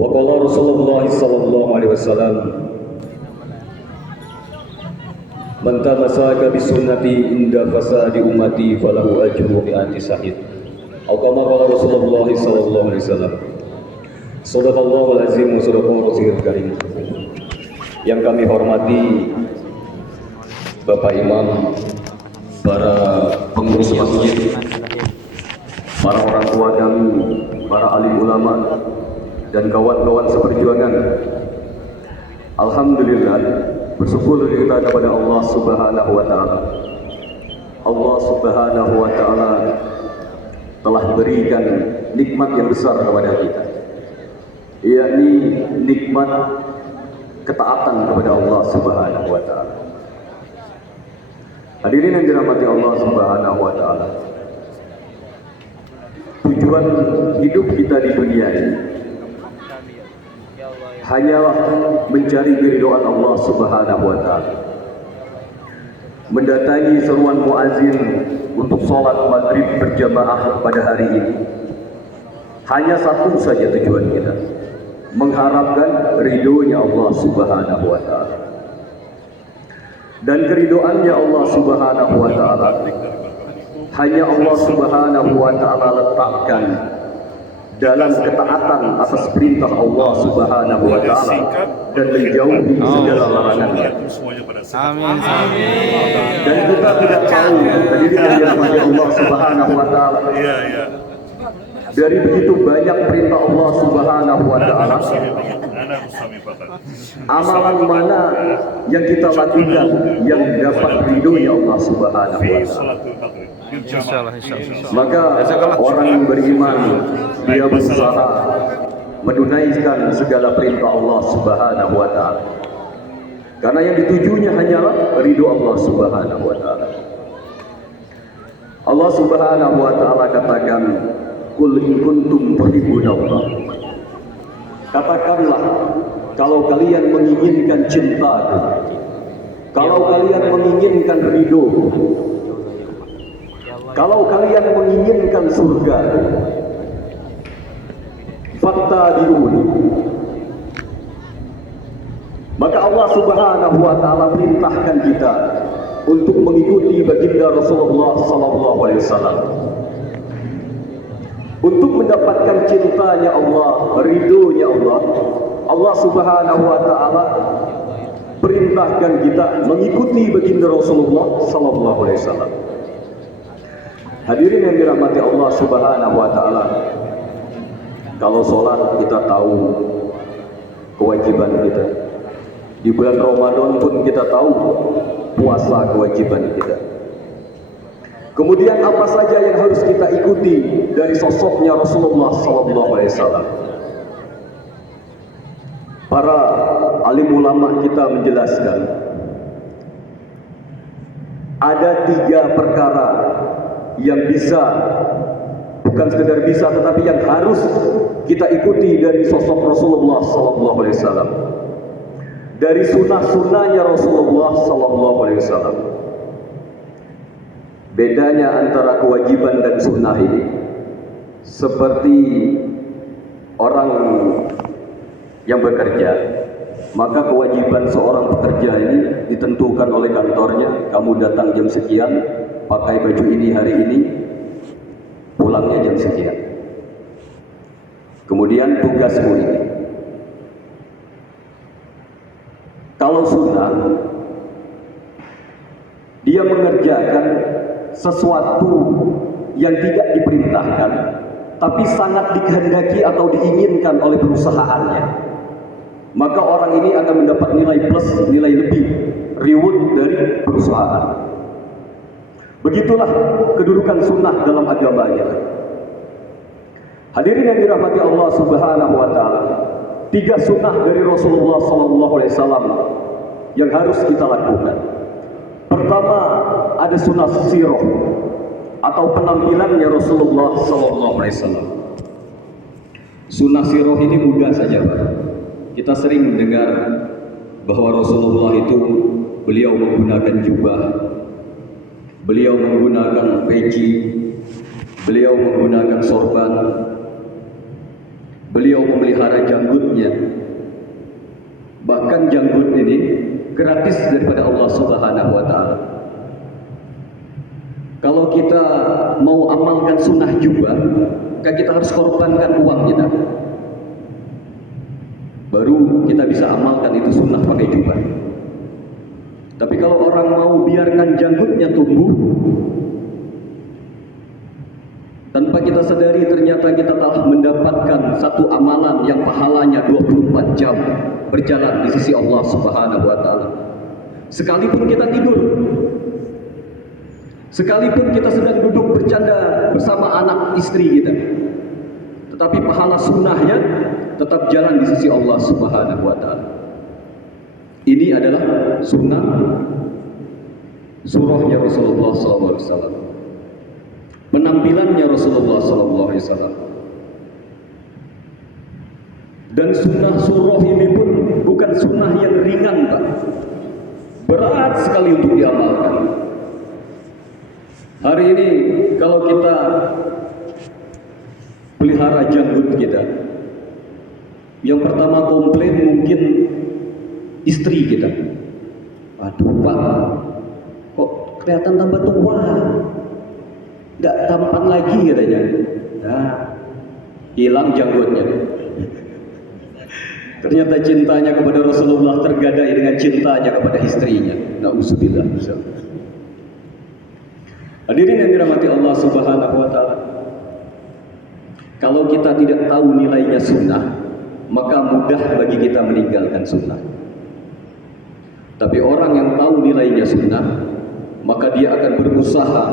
Wa qala Rasulullah sallallahu alaihi wasallam, man tamassaka bi sunnati inda fasadi ummati falahu ajru mi'ati syahid. Atau kama qala Rasulullah sallallahu alaihi wasallam. Shadaqallahul azim wa sadaqallahu rasulul karim. Yang kami hormati Bapak Imam, para pengurus masjid, para orang tua kami, para alim ulama, dan kawan-kawan seperjuangan. Alhamdulillah, bersyukur kita kepada Allah Subhanahu wa taala. Allah Subhanahu wa taala telah berikan nikmat yang besar kepada kita, yakni nikmat ketaatan kepada Allah Subhanahu wa taala. Hadirin yang dirahmati Allah Subhanahu wa taala, tujuan hidup kita di dunia ini hanyalah mencari keridhaan Allah Subhanahu wa taala, mendatangi seruan muazin untuk sholat maghrib berjamaah pada hari ini. Hanya satu saja tujuan kita, mengharapkan ridhonya Allah Subhanahu wa taala. Dan keridhaannya Allah Subhanahu wa taala hanya Allah Subhanahu wa taala letakkan dalam ketaatan atas perintah Allah Subhanahu wa taala dan menjauhi segala larangannya. Amin. Amin. Dan kita tidak tahu hadirin yang dirahmati Allah Subhanahu wa taala, dari begitu banyak perintah Allah Subhanahu wa taala, amalan mana yang kita lakukan yang dapat ridhonya Allah Subhanahu wa taala? Insyaallah. Maka orang yang beriman, dia berusaha menunaikan segala perintah Allah Subhanahu wa taala, karena yang ditujunya hanyalah ridho Allah Subhanahu wa taala. Allah Subhanahu wa taala katakan, "Qul in kuntum tuhibbunallah." Katakanlah, kalau kalian menginginkan cinta, kalau kalian menginginkan ridho, kalau kalian menginginkan surga, fattabi'uni. Maka Allah Subhanahu wa taala perintahkan kita untuk mengikuti baginda Rasulullah sallallahu alaihi wasallam. Untuk mendapatkan cintanya Allah, ridhonya Allah, Allah Subhanahu wa taala perintahkan kita mengikuti baginda Rasulullah sallallahu alaihi wasallam. Hadirin yang dirahmati Allah Subhanahu wa taala, kalau sholat kita tahu kewajiban kita. Di bulan Ramadan pun kita tahu puasa kewajiban kita. Kemudian apa saja yang harus kita ikuti dari sosoknya Rasulullah SAW. Para alim ulama kita menjelaskan, ada 3 perkara yang bisa, bukan sekedar bisa, tetapi yang harus kita ikuti dari sosok Rasulullah SAW, dari sunnah-sunnahnya Rasulullah SAW. Bedanya antara kewajiban dan sunnah ini seperti orang yang bekerja. Maka kewajiban seorang pekerja ini ditentukan oleh kantornya. Kamu datang jam sekian, pakai baju ini hari ini, pulangnya jam sekian. Kemudian tugasmu ini. Kalau sunnah, dia mengerjakan sesuatu yang tidak diperintahkan, tapi sangat dikehendaki atau diinginkan oleh perusahaannya. Maka orang ini akan mendapat nilai plus, nilai lebih, reward dari perusahaan. Begitulah kedudukan sunnah dalam agamanya. Hadirin yang dirahmati Allah Subhanahu wa taala, 3 sunnah dari Rasulullah SAW yang harus kita lakukan. Pertama, ada sunnah sirah atau penampilannya Rasulullah SAW. Sunnah sirah ini mudah saja, Pak. Kita sering mendengar bahwa Rasulullah itu beliau menggunakan jubah, beliau menggunakan peci, beliau menggunakan sorban. Beliau memelihara janggutnya. Bahkan janggut ini gratis daripada Allah Subhanahu wa taala. Kalau kita mau amalkan sunnah juga, kan kita harus korbankan uang kita. Baru kita bisa amalkan itu sunnah pakai jubah. Tapi kalau orang mau biarkan janggutnya tumbuh, tanpa kita sadari ternyata kita telah mendapatkan satu amalan yang pahalanya 24 jam berjalan di sisi Allah Subhanahu wa taala. Sekalipun kita tidur, sekalipun kita sedang duduk bercanda bersama anak istri kita, tetapi pahala sunnahnya tetap jalan di sisi Allah Subhanahu wa taala. Ini adalah sunnah surahnya Rasulullah SAW, penampilannya Rasulullah SAW. Dan sunnah surah ini pun bukan sunnah yang ringan, Pak. Berat sekali untuk diamalkan. Hari ini kalau kita pelihara janggut kita, yang pertama komplain mungkin istri kita. Aduh Pak, kok kelihatan tambah tua, nggak tampan lagi katanya. Nah, hilang janggutnya. Ternyata cintanya kepada Rasulullah tergadai dengan cintanya kepada istrinya. Na'udzubillah. Hadirin yang dirahmati Allah Subhanahu wa taala. Kalau kita tidak tahu nilainya sunnah, maka mudah bagi kita meninggalkan sunnah. Tapi orang yang tahu nilainya sunnah, maka dia akan berusaha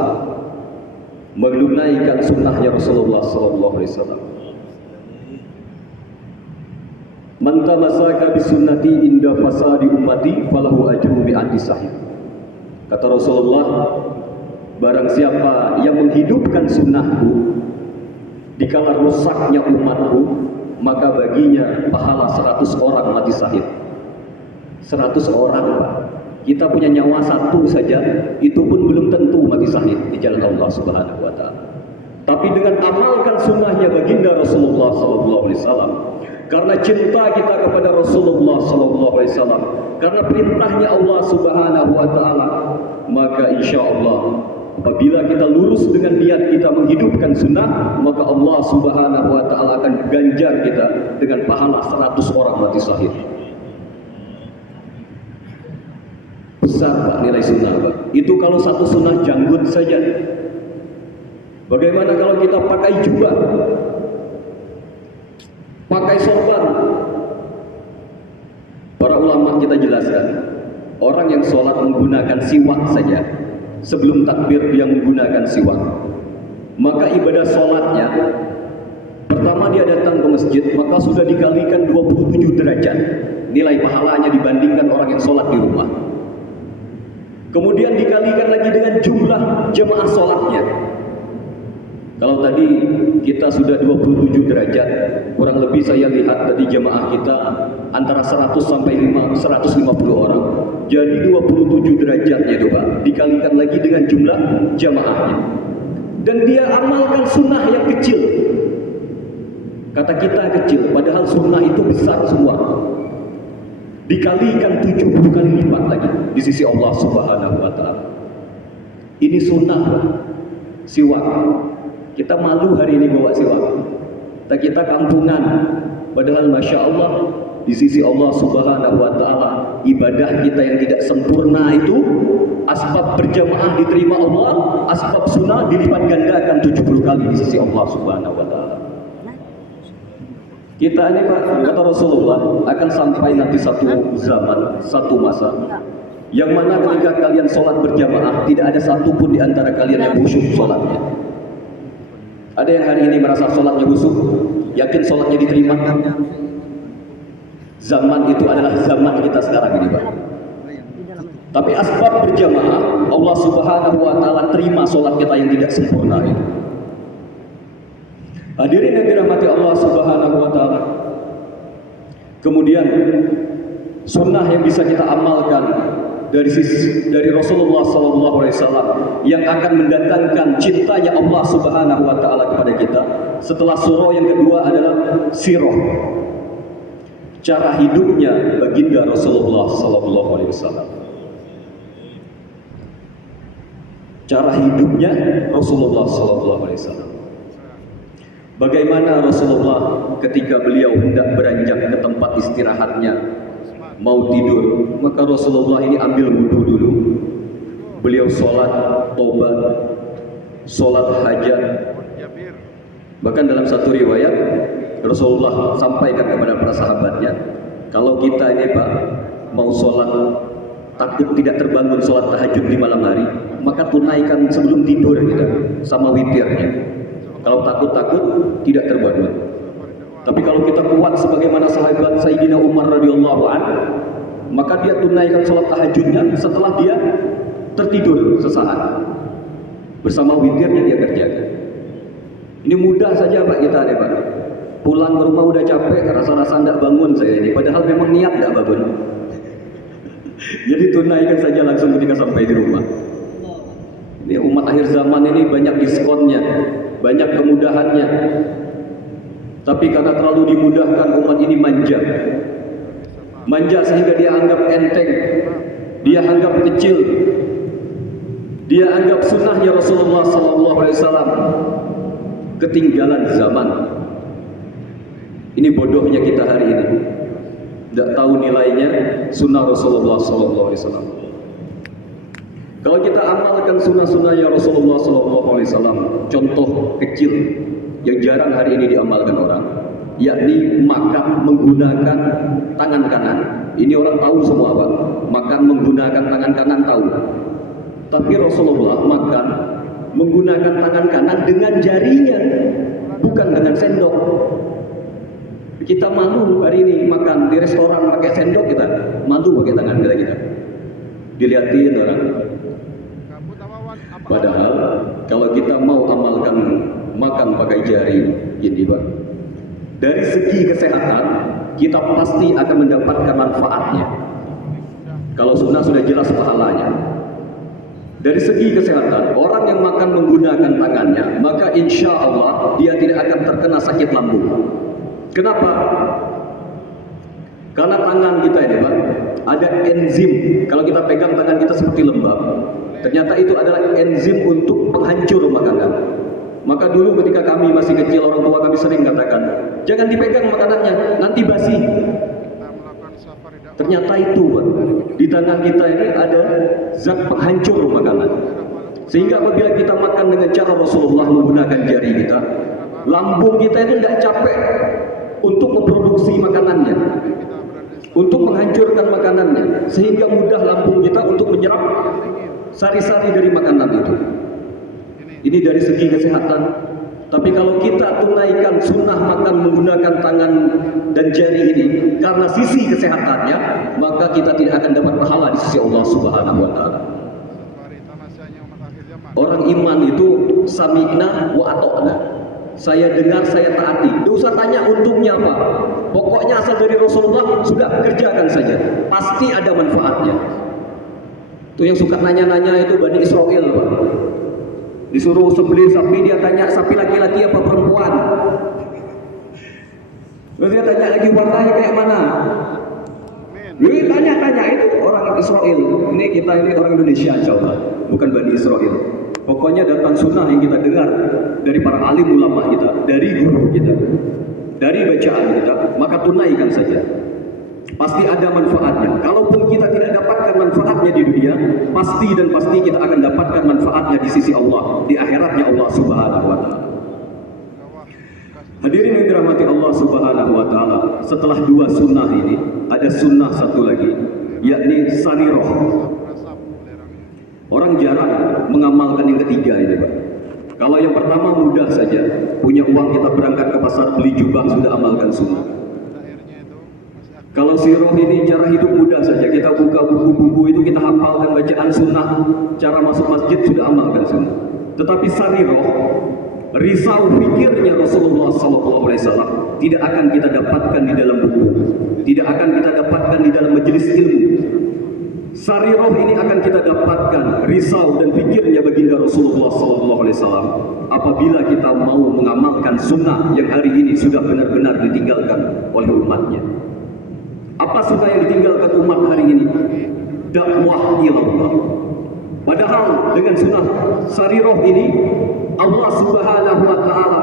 menunaikan sunnahnya Rasulullah SAW. Man tamassaka bi sunnati inda fasadi ummati falahu ajru bi anti sahih. Kata Rasulullah, barang siapa yang menghidupkan sunnahku dikala rusaknya umatku, maka baginya pahala 100 orang mati syahid. 100 orang, Pak. Kita punya nyawa satu saja, itu pun belum tentu mati syahid di jalan Allah Subhanahu wa taala. Tapi dengan amalkan sunnahnya baginda Rasulullah SAW, karena cinta kita kepada Rasulullah SAW, karena perintahnya Allah Subhanahu wa taala, maka insya Allah apabila kita lurus dengan niat kita menghidupkan sunnah, maka Allah Subhanahu wa taala akan ganjar kita dengan pahala 100 orang mati syahid. Besar Pak nilai sunnah, Pak. Itu kalau satu sunnah janggut saja. Bagaimana kalau kita pakai jubah, pakai sorban? Para ulama kita jelaskan, orang yang sholat menggunakan siwak saja, sebelum takbir dia menggunakan siwak, maka ibadah sholatnya, pertama dia datang ke masjid, maka sudah dikalikan 27 derajat nilai pahalanya dibandingkan orang yang sholat di rumah. Kemudian dikalikan lagi dengan jumlah jemaah sholatnya. Kalau tadi kita sudah 27 derajat, kurang lebih saya lihat tadi jemaah kita antara 100 sampai 150 orang. Jadi 27 derajatnya itu Pak, dikalikan lagi dengan jumlah jamaahnya. Dan dia amalkan sunnah yang kecil. Kata kita kecil, padahal sunnah itu besar semua. Dikalikan 70 kali lipat lagi di sisi Allah Subhanahu wa taala. Ini sunnah, siwak. Kita malu hari ini bawa siwak. Kita kampungan, padahal masya Allah di sisi Allah Subhanahu wa taala ibadah kita yang tidak sempurna itu, asbab berjamaah diterima Allah, asbab sunnah dilipat gandakan 70 kali di sisi Allah Subhanahu wa taala. Kita ini Pak, kata Rasulullah, akan sampai nanti satu zaman, satu masa, yang mana ketika kalian sholat berjamaah, tidak ada satupun di antara kalian yang khusyuk sholatnya. Ada yang hari ini merasa sholatnya khusyuk, yakin sholatnya diterima? Zaman itu adalah zaman kita sekarang ini Pak. Tapi asbab berjamaah, Allah Subhanahu wa taala terima sholat kita yang tidak sempurna itu. Hadirin yang dirahmati Allah Subhanahu wa taala. Kemudian sunnah yang bisa kita amalkan dari Rasulullah SAW yang akan mendatangkan cintanya Allah Subhanahu wa taala kepada kita. Setelah surah yang kedua adalah sirah, cara hidupnya baginda Rasulullah SAW. Cara hidupnya Rasulullah SAW. Bagaimana Rasulullah ketika beliau hendak beranjak ke tempat istirahatnya, mau tidur, maka Rasulullah ini ambil wudhu dulu. Beliau sholat taubat, sholat hajat. Bahkan dalam satu riwayat Rasulullah sampaikan kepada para sahabatnya, kalau kita ini Pak mau sholat takut tidak terbangun sholat tahajud di malam hari, maka tunaikan sebelum tidur kita sama witirnya. Kalau takut tidak terbangun. Tapi kalau kita kuat sebagaimana sahabat Sayyidina Umar radhiyallahu anhu, maka dia tunaikan sholat tahajudnya setelah dia tertidur sesaat. Bersama witirnya dia kerjakan. Ini mudah saja Pak kita nih Pak. Pulang ke rumah udah capek, rasa-rasa tidak bangun saya ini. Padahal memang niat tidak bangun. Jadi tunaikan saja langsung ketika sampai di rumah. Ini umat akhir zaman ini banyak diskonnya, banyak kemudahannya. Tapi karena terlalu dimudahkan, umat ini manja. Manja sehingga dia anggap enteng, dia anggap kecil, dia anggap sunnahnya Rasulullah SAW ketinggalan zaman. Ini bodohnya kita hari ini, tidak tahu nilainya sunnah Rasulullah SAW. Kalau kita amalkan sunnah-sunnahnya Rasulullah SAW, contoh kecil yang jarang hari ini diamalkan orang, yakni makan menggunakan tangan kanan. Ini orang tahu semua Pak, makan menggunakan tangan kanan tahu. Tapi Rasulullah makan menggunakan tangan kanan dengan jarinya, bukan dengan sendok. Kita malu hari ini makan di restoran pakai sendok, kita malu pakai tangan kita. Dilihatin orang. Padahal kalau kita mau amalkan makan pakai jari, gini Pak, dari segi kesehatan kita pasti akan mendapatkan manfaatnya. Kalau sunnah sudah jelas pahalanya. Dari segi kesehatan, orang yang makan menggunakan tangannya, maka insya Allah dia tidak akan terkena sakit lambung. Kenapa? Karena tangan kita ini Pak, ada enzim. Kalau kita pegang tangan kita seperti lembab, ternyata itu adalah enzim untuk penghancur makanan. Maka dulu ketika kami masih kecil, orang tua kami sering katakan, jangan dipegang makanannya, nanti basi. Ternyata itu Pak, di tangan kita ini ada zat penghancur makanan. Sehingga apabila kita makan dengan cara Rasulullah menggunakan jari kita, lambung kita itu tidak capek untuk memproduksi makanannya, untuk menghancurkan makanannya, sehingga mudah lambung kita untuk menyerap sari-sari dari makanan itu. Ini dari segi kesehatan. Tapi kalau kita tunaikan sunnah makan menggunakan tangan dan jari ini karena sisi kesehatannya, maka kita tidak akan dapat pahala di sisi Allah Subhanahu wa taala. Orang iman itu sami'na wa ata'na. Saya dengar, saya taati. Tidak usah tanya untungnya apa. Pokoknya asal dari Rasulullah sudah kerjakan saja. Pasti ada manfaatnya. Itu yang suka nanya-nanya itu Bani Israel Pak. Disuruh sembelih sapi, dia tanya sapi laki-laki apa perempuan. Terus dia tanya lagi warnanya kayak mana. Dia tanya-tanya, itu orang Israel. Ini kita ini orang Indonesia insya Allah, bukan Bani Israel. Pokoknya datang sunnah yang kita dengar dari para alim ulama kita, dari guru kita, dari bacaan kita, maka tunaikan saja. Pasti ada manfaatnya. Kalaupun kita tidak dapatkan manfaatnya di dunia, pasti dan pasti kita akan dapatkan manfaatnya di sisi Allah, di akhiratnya Allah Subhanahu wa taala. Hadirin yang dirahmati Allah Subhanahu wa taala, setelah dua sunnah ini ada sunnah satu lagi, yakni sariroh. Orang jarang mengamalkan yang ketiga ini Pak. Kalau yang pertama mudah saja, punya uang kita berangkat ke pasar beli jubah sudah amalkan sunnah. Kalau sirah ini cara hidup mudah saja, kita buka buku-buku itu kita hafalkan bacaan sunnah, cara masuk masjid sudah amalkan sunnah. Tetapi sariroh, risau fikirnya Rasulullah SAW tidak akan kita dapatkan di dalam buku, tidak akan kita dapatkan di dalam majelis ilmu. Sarirah ini akan kita dapatkan risau dan pikirnya baginda Rasulullah SAW apabila kita mau mengamalkan sunnah yang hari ini sudah benar-benar ditinggalkan oleh umatnya. Apa sunnah yang ditinggalkan umat hari ini? Dakwah ilallah. Padahal dengan sunnah sarirah ini Allah Subhanahu wa taala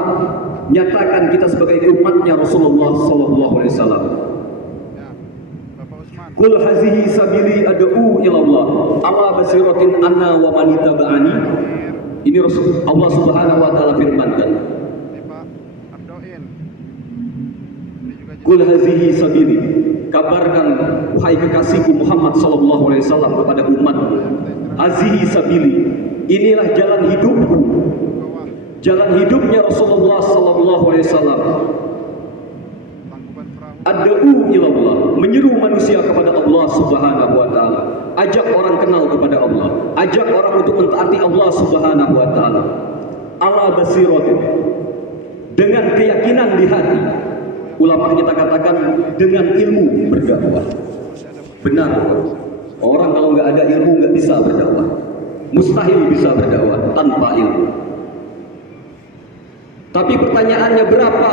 nyatakan kita sebagai umatnya Rasulullah SAW. Qul hazihi sabili ad'u ila Allah ala basiratin anna wa man ittaba'ani. Ini Rasul Allah Subhanahu wa taala firmankan. Qul hazihi sabili, kabarkan wahai kekasihku Muhammad sallallahu alaihi wasallam kepada umat, hazihi sabili, inilah jalan hidupku. Jalan hidupnya Rasulullah sallallahu alaihi wasallam. Ad'u ilallah, menyeru manusia kepada Allah Subhanahu wa taala, ajak orang kenal kepada Allah, ajak orang untuk mentaati Allah Subhanahu wa taala. Ala basiratin, dengan keyakinan di hati. Ulama kita katakan dengan ilmu berdakwah. Benar, orang kalau nggak ada ilmu nggak bisa berdakwah. Mustahil bisa berdakwah tanpa ilmu. Tapi pertanyaannya, berapa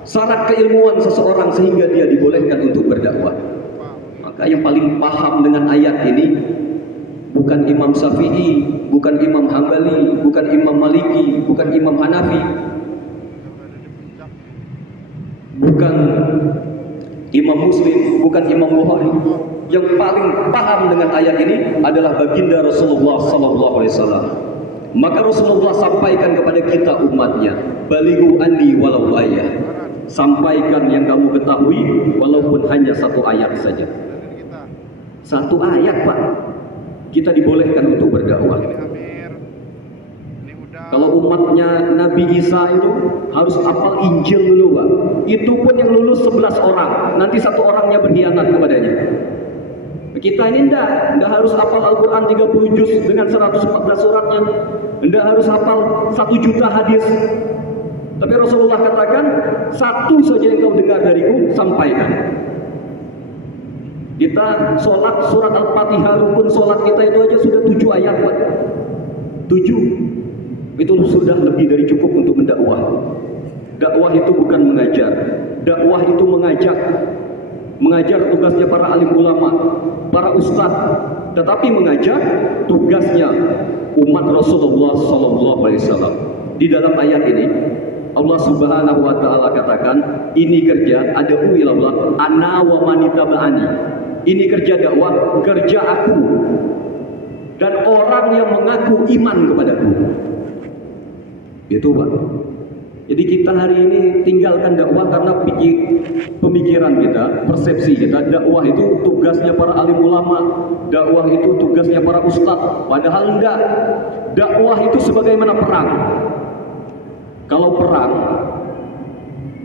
syarat keilmuan seseorang sehingga dia dibolehkan untuk berdakwah? Maka yang paling paham dengan ayat ini bukan Imam Syafi'i, bukan Imam Hambali, bukan Imam Maliki, bukan Imam Hanafi, bukan Imam Muslim, bukan Imam Bukhari. Yang paling paham dengan ayat ini adalah baginda Rasulullah SAW. Maka Rasulullah sampaikan kepada kita umatnya, balighu anni walau ayat, sampaikan yang kamu ketahui walaupun hanya satu ayat saja. Satu ayat, Pak, kita dibolehkan untuk berdakwah. Kalau umatnya Nabi Isa itu harus hafal Injil dulu, Pak. Itu pun yang lulus 11 orang, nanti satu orangnya berkhianat kepadanya. Kita ini enggak harus hafal Al-Quran 30 juz dengan 114 suratnya, enggak harus hafal 1 juta hadis. Tapi Rasulullah katakan, satu saja yang kau dengar dariku, sampaikan. Kita sholat surat Al-Fatihah, rukun sholat kita itu aja sudah 7 ayat, Pak. 7. Itu sudah lebih dari cukup untuk mendakwah. Dakwah itu bukan mengajar. Dakwah itu mengajak. Mengajar tugasnya para alim ulama, para ustadz. Tetapi mengajak tugasnya umat Rasulullah SAW. Di dalam ayat ini Allah Subhanahu wa taala katakan, ini kerja ad'u ilallah ana wa man ittaba'ani. Ini kerja dakwah, kerja aku dan orang yang mengaku iman kepadaku. Itu, Pak. Jadi kita hari ini tinggalkan dakwah karena pemikiran kita, persepsi kita, dakwah itu tugasnya para alim ulama, dakwah itu tugasnya para ustadz. Padahal enggak. Dakwah itu sebagaimana perang. Kalau perang,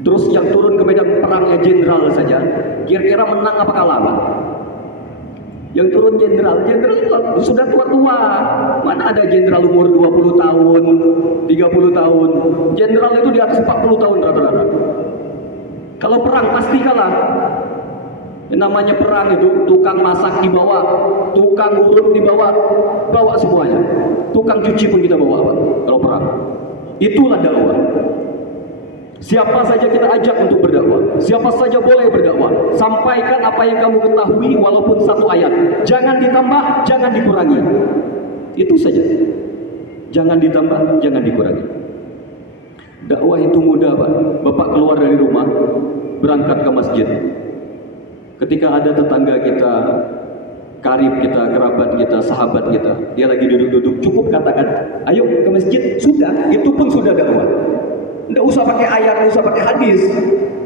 terus yang turun ke medan perangnya jenderal saja, kira-kira menang apa kalah, Pak? Yang turun jenderal sudah tua-tua. Mana ada jenderal umur 20 tahun, 30 tahun. Jenderal itu di atas 40 tahun rata-rata. Kalau perang pasti kalah. Yang namanya perang itu, tukang masak dibawa, tukang urut dibawa, bawa semuanya. Tukang cuci pun kita bawa, Pak, kalau perang. Itulah dakwah. Siapa saja kita ajak untuk berdakwah, siapa saja boleh berdakwah. Sampaikan apa yang kamu ketahui walaupun satu ayat. Jangan ditambah, jangan dikurangi. Itu saja. Jangan ditambah, jangan dikurangi. Dakwah itu mudah, Pak. Bapak keluar dari rumah, berangkat ke masjid. Ketika ada tetangga kita, karib kita, kerabat kita, sahabat kita, dia lagi duduk-duduk, cukup katakan, ayo ke masjid, sudah. Itu pun sudah dakwah. Tidak usah pakai ayat, tidak usah pakai hadis.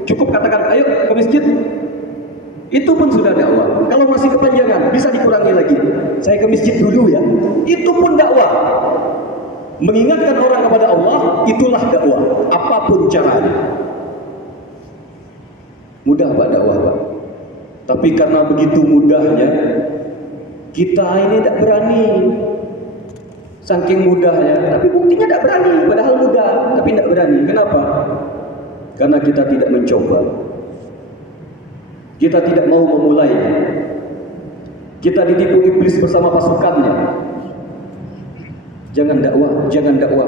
Cukup katakan, ayo ke masjid. Itu pun sudah dakwah. Kalau masih kepanjangan, bisa dikurangi lagi. Saya ke masjid dulu ya. Itu pun dakwah. Mengingatkan orang kepada Allah, itulah dakwah. Apapun caranya. Mudah, Pak, dakwah, Pak. Tapi karena begitu mudahnya, kita ini tidak berani. Saking mudahnya, tapi buktinya tidak berani. Padahal mudah, tapi tidak berani. Kenapa? Karena kita tidak mencoba. Kita tidak mau memulai. Kita ditipu iblis bersama pasukannya. Jangan dakwah, jangan dakwah.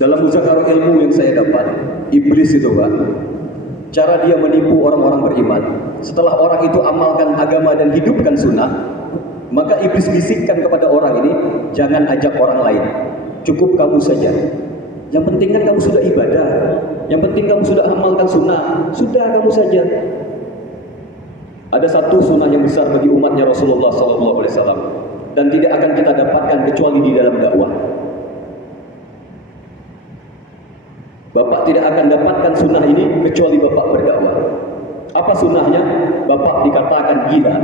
Dalam muzakarah ilmu yang saya dapat, iblis itu Pak, cara dia menipu orang-orang beriman. Setelah orang itu amalkan agama dan hidupkan sunnah, maka iblis bisikkan kepada orang ini, jangan ajak orang lain, cukup kamu saja. Yang penting kan kamu sudah ibadah, yang penting kamu sudah amalkan sunnah, sudah kamu saja. Ada satu sunnah yang besar bagi umatnya Rasulullah SAW, dan tidak akan kita dapatkan kecuali di dalam dakwah. Bapak tidak akan dapatkan sunnah ini kecuali Bapak berdakwah. Apa sunnahnya? Bapak dikatakan gila.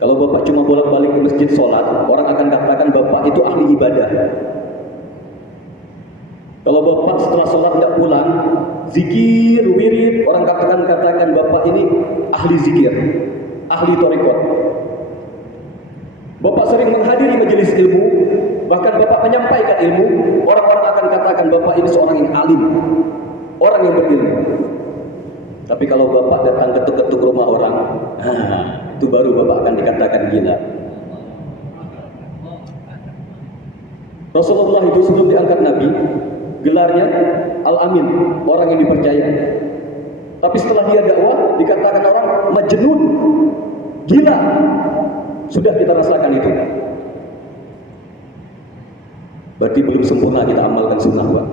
Kalau Bapak cuma bolak-balik ke masjid sholat, orang akan katakan Bapak itu ahli ibadah. Kalau Bapak setelah sholat tidak pulang, zikir, wirid, orang katakan Bapak ini ahli zikir, ahli thariqat. Bapak sering menghadiri majelis ilmu, bahkan Bapak menyampaikan ilmu, orang-orang akan katakan Bapak ini seorang yang alim, orang yang berilmu. Tapi kalau Bapak datang ketuk-ketuk rumah orang, itu baru Bapak akan dikatakan gila. Rasulullah itu sebelum diangkat Nabi, gelarnya Al-Amin, orang yang dipercaya. Tapi setelah dia dakwah, dikatakan orang majnun, gila. Sudah kita rasakan itu. Berarti belum sempurna kita amalkan sunnah, Pak.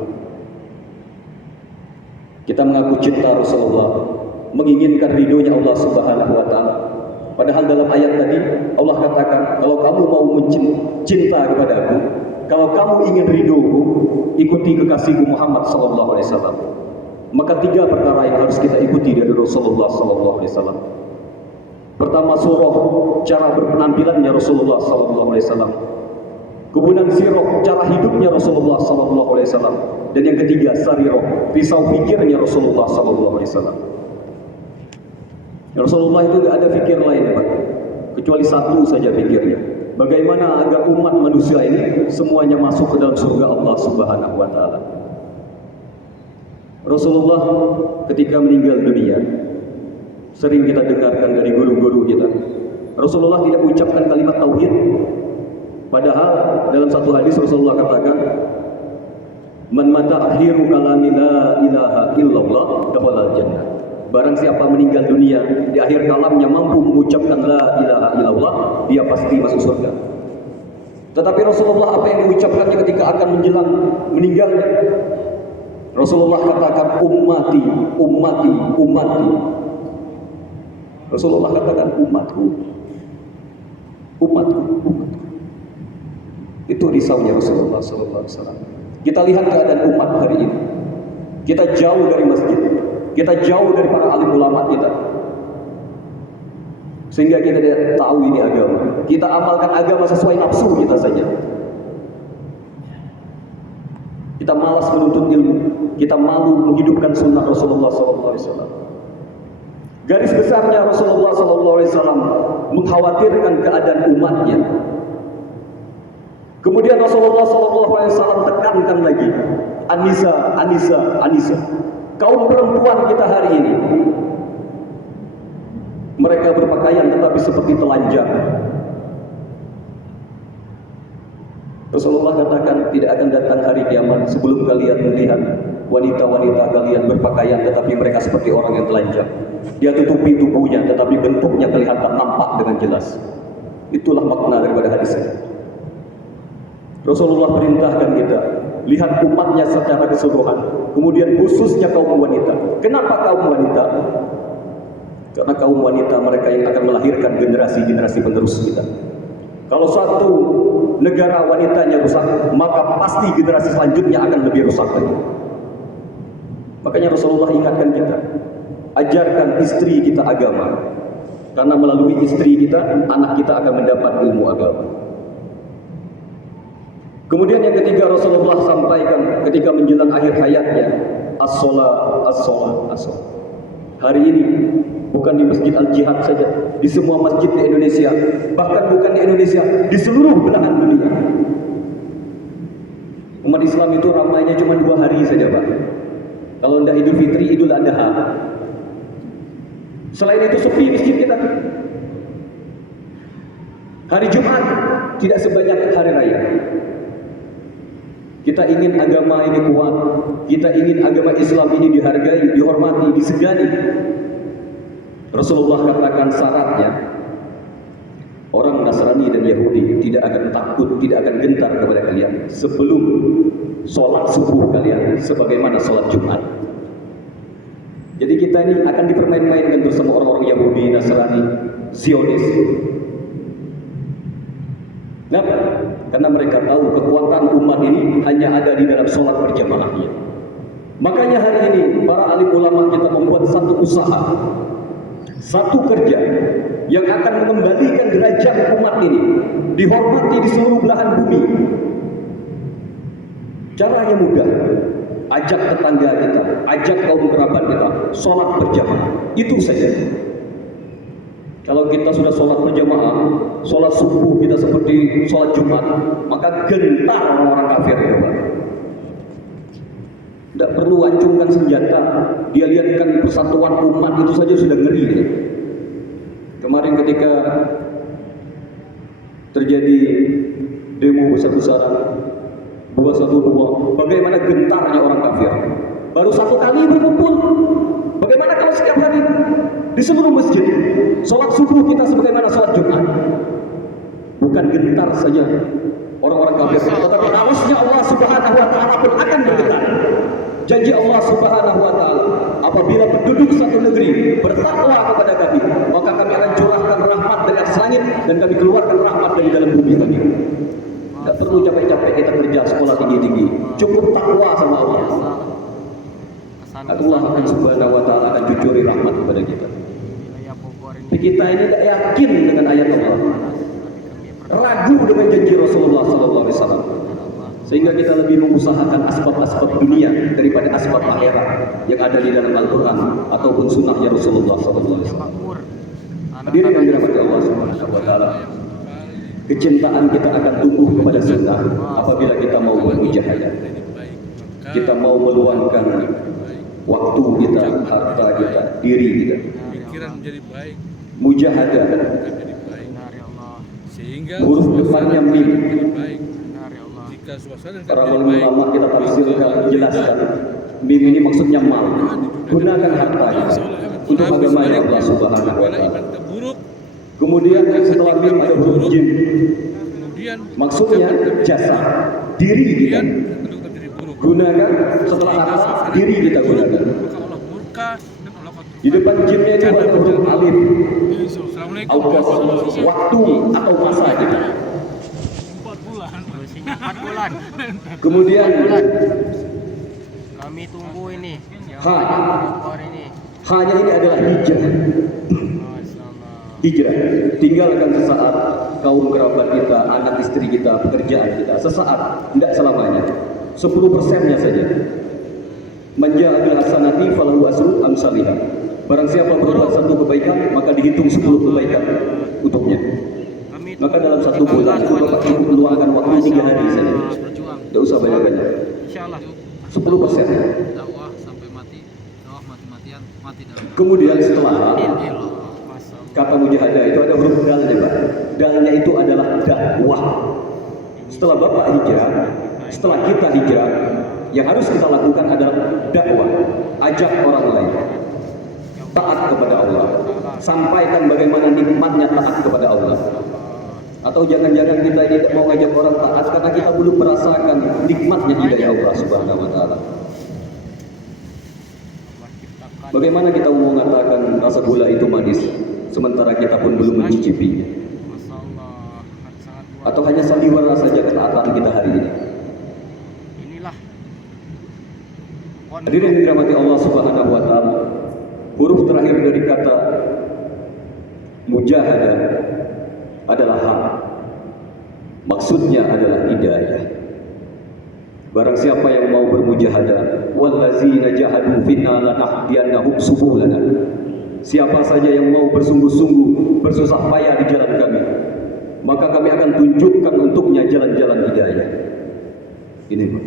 Kita mengaku cinta Rasulullah, menginginkan ridhonya Allah Subhanahu wa Ta'ala. Padahal dalam ayat tadi Allah katakan, kalau kamu mau cinta kepada aku, kalau kamu ingin ridhoku, ikuti kekasihku Muhammad sallallahu alaihi wasallam. Maka 3 perkara yang harus kita ikuti dari Rasulullah sallallahu alaihi wasallam. Pertama, surah, cara berpenampilannya Rasulullah sallallahu alaihi wasallam. Kemudian sirah, cara hidupnya Rasulullah sallallahu alaihi wasallam. Dan yang ketiga, sarirah, pisau pikirnya Rasulullah sallallahu alaihi wasallam. Rasulullah itu tidak ada fikir lain, Pak, kecuali satu saja pikirnya. Bagaimana agar umat manusia ini semuanya masuk ke dalam surga Allah Subhanahu wa Ta'ala. Rasulullah ketika meninggal dunia, sering kita dengarkan dari guru-guru kita, Rasulullah tidak mengucapkan kalimat tauhid. Padahal dalam satu hadis Rasulullah katakan, man mata akhiru kalami la ilaha illallah dakhalal jannah. Barang siapa meninggal dunia, di akhir kalamnya mampu mengucapkan la ilaha illallah, dia pasti masuk surga. Tetapi Rasulullah apa yang diucapkannya ketika akan menjelang meninggalnya? Rasulullah katakan ummati, ummati, ummati. Rasulullah katakan umatku, umatku, umatku. Itu risaunya Rasulullah SAW. Kita lihat keadaan umat hari ini. Kita jauh dari masjid, kita jauh dari para alim ulama kita, sehingga kita tidak tahu ini agama. Kita amalkan agama sesuai nafsu kita saja. Kita malas menuntut ilmu, kita malu menghidupkan sunnah Rasulullah SAW. Garis besarnya Rasulullah SAW mengkhawatirkan keadaan umatnya. Kemudian Rasulullah SAW tekankan lagi, Anisa, Anisa, Anisa. Kaum perempuan kita hari ini, mereka berpakaian tetapi seperti telanjang. Rasulullah katakan tidak akan datang hari kiamat sebelum kalian melihat wanita-wanita kalian berpakaian tetapi mereka seperti orang yang telanjang. Dia tutupi tubuhnya tetapi bentuknya kelihatan nampak dengan jelas. Itulah makna daripada hadis ini. Rasulullah perintahkan kita lihat umatnya secara keseluruhan, kemudian khususnya kaum wanita. Kenapa kaum wanita? Karena kaum wanita mereka yang akan melahirkan generasi-generasi penerus kita. Kalau satu negara wanitanya rusak, maka pasti generasi selanjutnya akan lebih rusak lagi. Makanya Rasulullah ingatkan kita, ajarkan istri kita agama, karena melalui istri kita, anak kita akan mendapat ilmu agama. Kemudian yang ketiga Rasulullah sampaikan ketika menjelang akhir hayatnya, as-sholat, as-sholat, as-sholat. Hari ini bukan di Masjid Al-Jihad saja, di semua masjid di Indonesia, bahkan bukan di Indonesia, di seluruh belahan dunia. Umat Islam itu ramainya cuma 2 hari saja, Pak. Kalau tidak Idul Fitri, Idul Adha. Selain itu sepi masjid kita. Hari Jumat tidak sebanyak hari raya. Kita ingin agama ini kuat, kita ingin agama Islam ini dihargai, dihormati, disegani. Rasulullah katakan syaratnya, orang Nasrani dan Yahudi tidak akan takut, tidak akan gentar kepada kalian sebelum sholat subuh kalian, sebagaimana sholat Jumat. Jadi kita ini akan dipermain-mainkan bersama orang-orang Yahudi, Nasrani, Zionis. Kenapa? Karena mereka tahu kekuatan umat ini hanya ada di dalam sholat berjamaahnya. Makanya hari ini para alim ulama kita membuat satu usaha, satu kerja yang akan mengembalikan derajat umat ini, dihormati di seluruh belahan bumi. Caranya mudah, ajak tetangga kita, ajak kaum kerabat kita, sholat berjamaah. Itu saja. Kalau kita sudah sholat berjamaah, sholat subuh kita seperti sholat Jumat, maka gentar orang-orang kafir itu, Pak. Tidak perlu acungkan senjata, dia lihatkan persatuan umat itu saja sudah ngeri. Kemarin ketika terjadi demo besar-besaran 212, bagaimana gentarnya orang kafir. Baru satu kali berkumpul, bagaimana kalau setiap hari di seluruh masjid sholat subuh kita sebagaimana sholat Jumat? Bukan gentar saja orang-orang kafir, tetapi awasnya Allah Subhanahu wa taala pun akan bergetar. Janji Allah Subhanahu wa taala, apabila penduduk satu negeri bertakwa kepada kami, maka kami akan curahkan rahmat dari atas langit dan kami keluarkan rahmat dari dalam bumi kami. Tidak perlu capek-capek kita kerja sekolah tinggi-tinggi, cukup takwa sama Allah. Allah akan Subhanahu wa taala akan jujuri rahmat kepada kita. Tapi kita ini tidak yakin dengan ayat Allah, ragu dengan janji Rasulullah SAW, sehingga kita lebih mengusahakan asbab-asbab dunia daripada asbab akhirat yang ada di dalam Al-Quran ataupun sunnahnya Rasulullah SAW. Hadirin yang dirahmati Allah Subhanahu wa taala, kecintaan kita akan tumbuh kepada sunnah apabila kita mau bermujahadah. Kita mau meluangkan waktu kita, harta kita, diri kita. Mujahadah. Huruf depannya mim. Para ulama kita tafsirkan, jelaskan. Mim ini maksudnya mal. Gunakan harta kita untuk agama Allah Subhanahu wa taala. Kemudian setelah mim ada huruf jim. Maksudnya jasa, diri kita. Gunakan setelah harta, diri kita gunakan. Di depan jimnya itu ada huruf alif. Waktu atau masa kita. 4 bulan. Kemudian Kami tunggu ini. Ha. Hari ini. Hanya ini adalah hijrah. Hijrah. Tinggalkan sesaat kaum kerabat kita, anak istri kita, pekerjaan kita. Sesaat, tidak selamanya. 10%-nya saja. Man ja'a bil hasanati falahu asru amsalihah. Barang siapa berbuat satu kebaikan, maka dihitung 10 kebaikan untuknya. Maka dalam 1 bulan itu Bapak cukup meluangkan waktu 3 hari saja. Tidak usah banyak-banyak. Insyaallah 10%. Dakwah sampai mati, dakwah mati-matian, mati dalam. Kemudian setelah kata mujahadah itu ada huruf dalnya, Pak. Dalnya itu adalah dakwah. Setelah Bapak hijrah, setelah kita hijrah, yang harus kita lakukan adalah dakwah. Ajak orang lain taat kepada Allah. Sampaikan bagaimana nikmatnya taat kepada Allah. Atau jangan-jangan kita ini mau ngajak orang taat karena kita belum merasakan nikmatnya hidayah Allah Subhanahu wa taala. Bagaimana kita mau mengatakan rasa gula itu manis sementara kita pun belum mencicipinya? Atau hanya sandiwara saja ketaatan kita hari ini? Inilah. Hadirin yang dirahmati Allah Subhanahu wa taala, huruf terakhir dari kata mujahadah adalah hak. Maksudnya adalah hidayah. Barang siapa yang mau bermujahadah, wallazina jahadu finna lanahdiyannahum subulana. Siapa saja yang mau bersungguh-sungguh, bersusah payah di jalan kami, maka kami akan tunjukkan untuknya jalan-jalan hidayah. Ini Pak.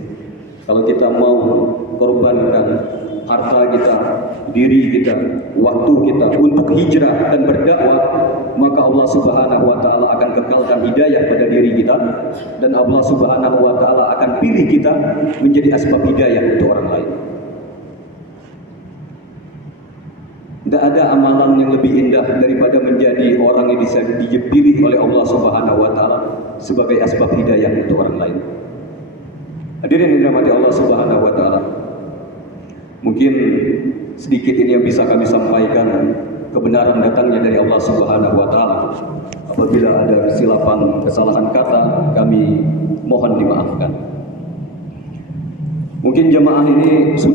Kalau kita mau korbankan harta kita, diri kita, waktu kita untuk hijrah dan berdakwah, maka Allah Subhanahu wa taala akan kekalkan hidayah pada diri kita, dan Allah Subhanahu wa taala akan pilih kita menjadi asbab hidayah untuk orang lain. Tidak ada amalan yang lebih indah daripada menjadi orang yang bisa dipilih oleh Allah Subhanahu wa taala sebagai asbab hidayah untuk orang lain. Hadirin yang dirahmati Allah Subhanahu wa taala. Mungkin sedikit ini yang bisa kami sampaikan. Kebenaran datangnya dari Allah Subhanahu wa taala. Apabila ada kesilapan, kesalahan kata, kami mohon dimaafkan. Mungkin jemaah ini sudah